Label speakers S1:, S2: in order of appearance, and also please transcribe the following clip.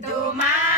S1: do mar.